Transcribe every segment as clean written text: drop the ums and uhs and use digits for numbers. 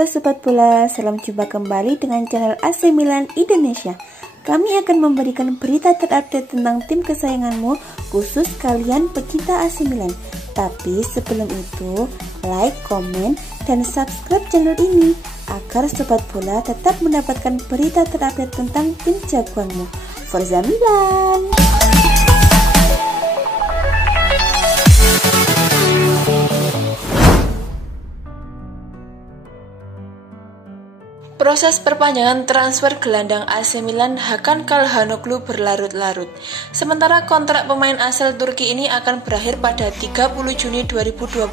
Halo Sobat Bola, salam jumpa kembali dengan channel AC Milan Indonesia. Kami akan memberikan berita terupdate tentang tim kesayanganmu, khusus kalian pecinta AC Milan. Tapi sebelum itu, like, komen, dan subscribe channel ini agar Sobat Bola tetap mendapatkan berita terupdate tentang tim jagoanmu. Forza Milan! Proses perpanjangan transfer gelandang AC Milan Hakan Çalhanoğlu berlarut-larut. Sementara kontrak pemain asal Turki ini akan berakhir pada 30 Juni 2021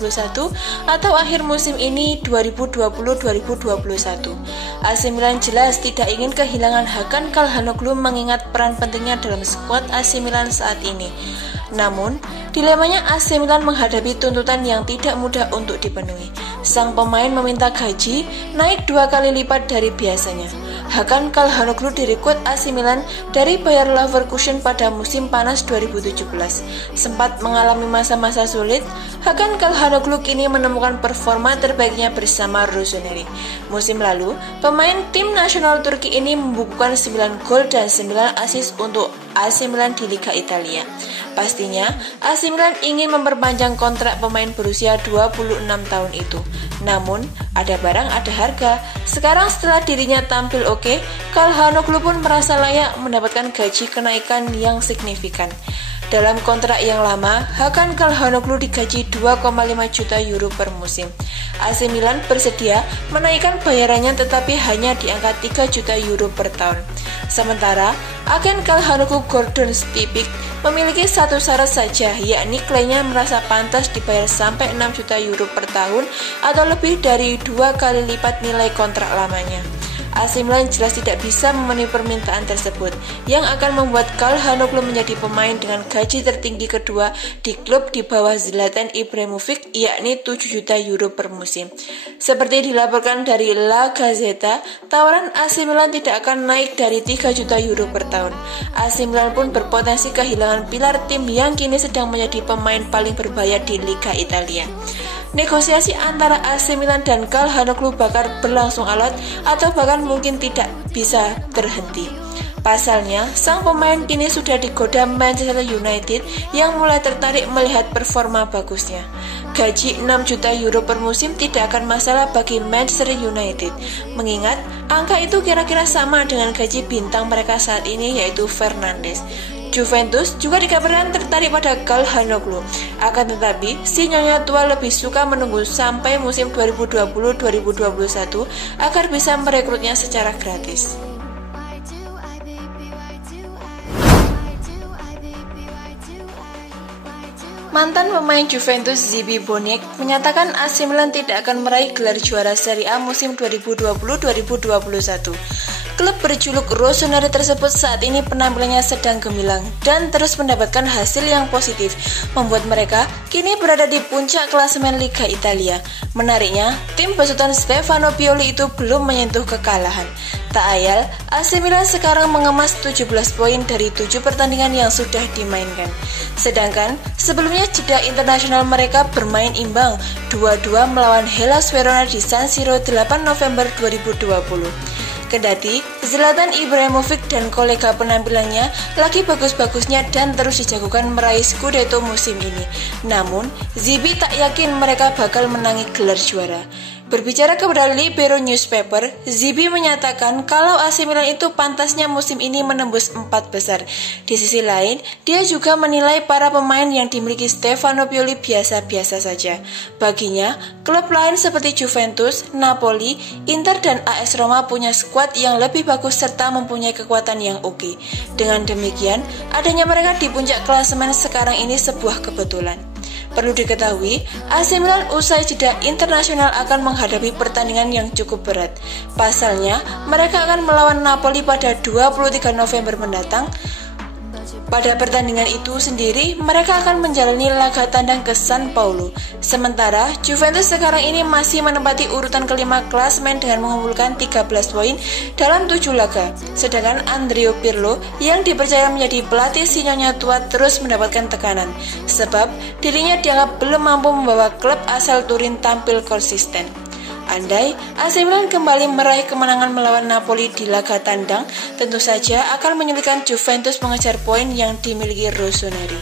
atau akhir musim ini 2020-2021. AC Milan jelas tidak ingin kehilangan Hakan Çalhanoğlu mengingat peran pentingnya dalam skuad AC Milan saat ini. Namun, dilemanya AC Milan menghadapi tuntutan yang tidak mudah untuk dipenuhi. Sang pemain meminta gaji naik 2 kali lipat dari biasanya. Hakan Çalhanoğlu direkrut AC Milan dari Bayer Leverkusen pada musim panas 2017. Sempat mengalami masa-masa sulit, Hakan Çalhanoğlu kini menemukan performa terbaiknya bersama Rossoneri. Musim lalu, pemain tim nasional Turki ini membukukan 9 gol dan 9 assist untuk AC Milan di Liga Italia. Pastinya, AC Milan ingin memperpanjang kontrak pemain berusia 26 tahun itu. Namun, ada barang ada harga. Sekarang setelah dirinya tampil oke, Çalhanoğlu pun merasa layak mendapatkan gaji kenaikan yang signifikan. Dalam kontrak yang lama, Hakan Çalhanoğlu digaji 2,5 juta euro per musim. AC Milan bersedia menaikkan bayarannya tetapi hanya di angka 3 juta euro per tahun. Sementara, agen Çalhanoğlu Gordon Stipic memiliki satu syarat saja, yakni kliennya merasa pantas dibayar sampai 6 juta euro per tahun atau lebih dari 2 kali lipat nilai kontrak lamanya. AC Milan jelas tidak bisa memenuhi permintaan tersebut, yang akan membuat Çalhanoğlu menjadi pemain dengan gaji tertinggi kedua di klub di bawah Zlatan Ibrahimovic, yakni 7 juta euro per musim. Seperti dilaporkan dari La Gazzetta, tawaran AC Milan tidak akan naik dari 3 juta euro per tahun. AC Milan pun berpotensi kehilangan pilar tim yang kini sedang menjadi pemain paling berbahaya di Liga Italia. Negosiasi antara AC Milan dan Çalhanoğlu bakal berlangsung alot atau bahkan mungkin tidak bisa terhenti. Pasalnya, sang pemain kini sudah digoda Manchester United yang mulai tertarik melihat performa bagusnya. Gaji 6 juta euro per musim tidak akan masalah bagi Manchester United, mengingat angka itu kira-kira sama dengan gaji bintang mereka saat ini, yaitu Fernandes. Juventus juga dikabarkan tertarik pada Çalhanoğlu. Akan tetapi, si nyonya tua lebih suka menunggu sampai musim 2020-2021 agar bisa merekrutnya secara gratis. Mantan pemain Juventus Zibi Bonek menyatakan AC Milan tidak akan meraih gelar juara Serie A musim 2020-2021. Klub berjuluk Rossoneri tersebut saat ini penampilannya sedang gemilang dan terus mendapatkan hasil yang positif, membuat mereka kini berada di puncak klasemen Liga Italia. Menariknya, tim besutan Stefano Pioli itu belum menyentuh kekalahan. Tak ayal, AC Milan sekarang mengemas 17 poin dari 7 pertandingan yang sudah dimainkan. Sedangkan sebelumnya jeda internasional mereka bermain imbang 2-2 melawan Hellas Verona di San Siro 8 November 2020. Kendati Zlatan Ibrahimovic dan kolega penampilannya lagi bagus-bagusnya dan terus dijagokan meraih Scudetto musim ini, namun Zibi tak yakin mereka bakal menangi gelar juara. Berbicara kepada Libero Newspaper, Zibi menyatakan kalau AC Milan itu pantasnya musim ini menembus 4 besar. Di sisi lain, dia juga menilai para pemain yang dimiliki Stefano Pioli biasa-biasa saja. Baginya, klub lain seperti Juventus, Napoli, Inter, dan AS Roma punya skuad yang lebih bagus serta mempunyai kekuatan yang oke. Dengan demikian, adanya mereka di puncak klasemen sekarang ini sebuah kebetulan. Perlu diketahui, AC Milan usai jeda internasional akan menghadapi pertandingan yang cukup berat. Pasalnya, mereka akan melawan Napoli pada 23 November mendatang. Pada pertandingan itu sendiri, mereka akan menjalani laga tandang ke San Paulo. Sementara, Juventus sekarang ini masih menempati urutan kelima klasemen dengan mengumpulkan 13 poin dalam 7 laga. Sedangkan Andrea Pirlo yang dipercaya menjadi pelatih si nyonya tua terus mendapatkan tekanan, sebab dirinya dianggap belum mampu membawa klub asal Turin tampil konsisten. Andai AC Milan kembali meraih kemenangan melawan Napoli di laga tandang, tentu saja akan menyulitkan Juventus mengejar poin yang dimiliki Rossoneri.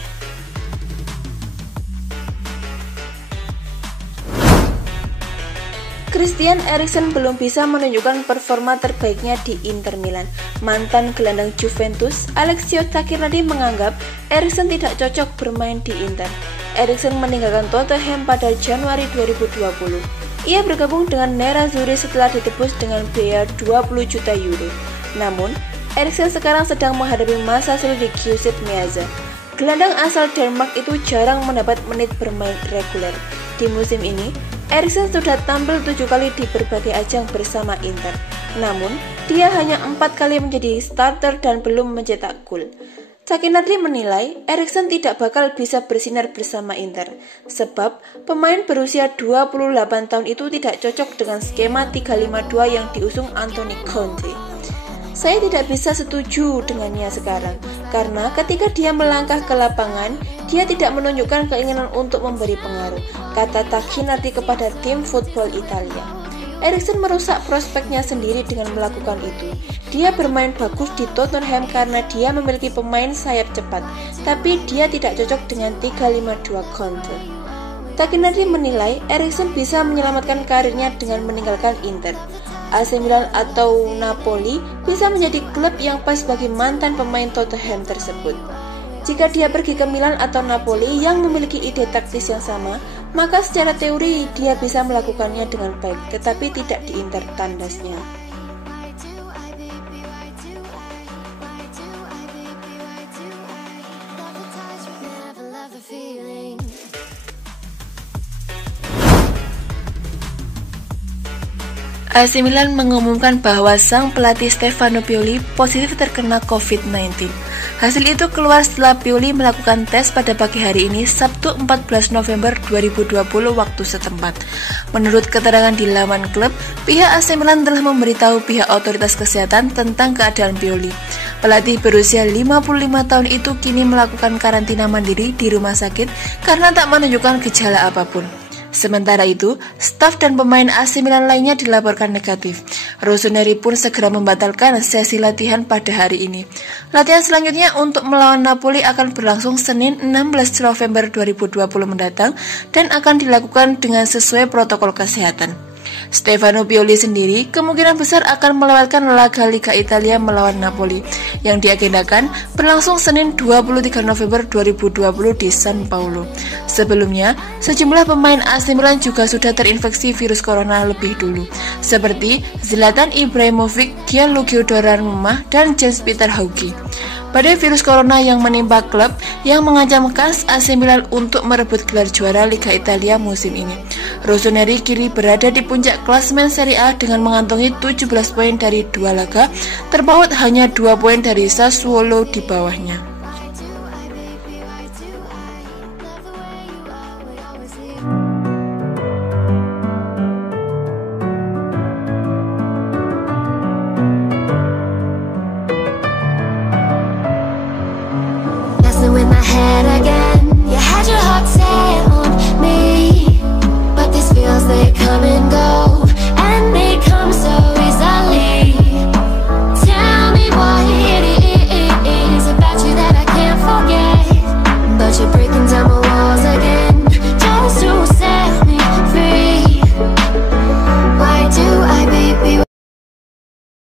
Christian Eriksen belum bisa menunjukkan performa terbaiknya di Inter Milan. Mantan gelandang Juventus, Alessio Tacchinardi menganggap Eriksen tidak cocok bermain di Inter. Eriksen meninggalkan Tottenham pada Januari 2020. Ia bergabung dengan Nerazzurri setelah ditebus dengan biaya 20 juta euro. Namun, Eriksen sekarang sedang menghadapi masa sulit di Giuseppe Meazza. Gelandang asal Denmark itu jarang mendapat menit bermain reguler. Di musim ini, Eriksen sudah tampil 7 kali di berbagai ajang bersama Inter. Namun, dia hanya 4 kali menjadi starter dan belum mencetak gol. Tacchinardi menilai Eriksen tidak bakal bisa bersinar bersama Inter, sebab pemain berusia 28 tahun itu tidak cocok dengan skema 352 yang diusung Antonio Conte. Saya tidak bisa setuju dengannya sekarang, karena ketika dia melangkah ke lapangan, dia tidak menunjukkan keinginan untuk memberi pengaruh, kata Tacchinardi kepada tim Football Italia. Eriksen merusak prospeknya sendiri dengan melakukan itu. Dia bermain bagus di Tottenham karena dia memiliki pemain sayap cepat, tapi dia tidak cocok dengan 352 Conte. Tacchinardi menilai Eriksen bisa menyelamatkan karirnya dengan meninggalkan Inter. AC Milan atau Napoli bisa menjadi klub yang pas bagi mantan pemain Tottenham tersebut. Jika dia pergi ke Milan atau Napoli yang memiliki ide taktis yang sama, maka secara teori dia bisa melakukannya dengan baik, tetapi tidak di Inter, tandasnya. AC Milan mengumumkan bahwa sang pelatih Stefano Pioli positif terkena COVID-19. Hasil itu keluar setelah Pioli melakukan tes pada pagi hari ini, Sabtu 14 November 2020 waktu setempat. Menurut keterangan di laman klub, pihak AC Milan telah memberitahu pihak otoritas kesehatan tentang keadaan Pioli. Pelatih berusia 55 tahun itu kini melakukan karantina mandiri di rumah sakit karena tak menunjukkan gejala apapun. Sementara itu, staf dan pemain AC Milan lainnya dilaporkan negatif. Rossoneri pun segera membatalkan sesi latihan pada hari ini. Latihan selanjutnya untuk melawan Napoli akan berlangsung Senin 16 November 2020 mendatang dan akan dilakukan dengan sesuai protokol kesehatan. Stefano Pioli sendiri kemungkinan besar akan melewatkan laga Liga Italia melawan Napoli yang diagendakan berlangsung Senin 23 November 2020 di San Paolo. Sebelumnya, sejumlah pemain AC Milan juga sudah terinfeksi virus corona lebih dulu, seperti Zlatan Ibrahimovic, Gianluigi Donnarumma, dan Jens Peter Hauge. Badai virus corona yang menimpa klub yang mengancam kans AC Milan untuk merebut gelar juara Liga Italia musim ini. Rossoneri kini berada di puncak klasemen Serie A dengan mengantongi 17 poin dari 2 laga, terpaut hanya 2 poin dari Sassuolo di bawahnya.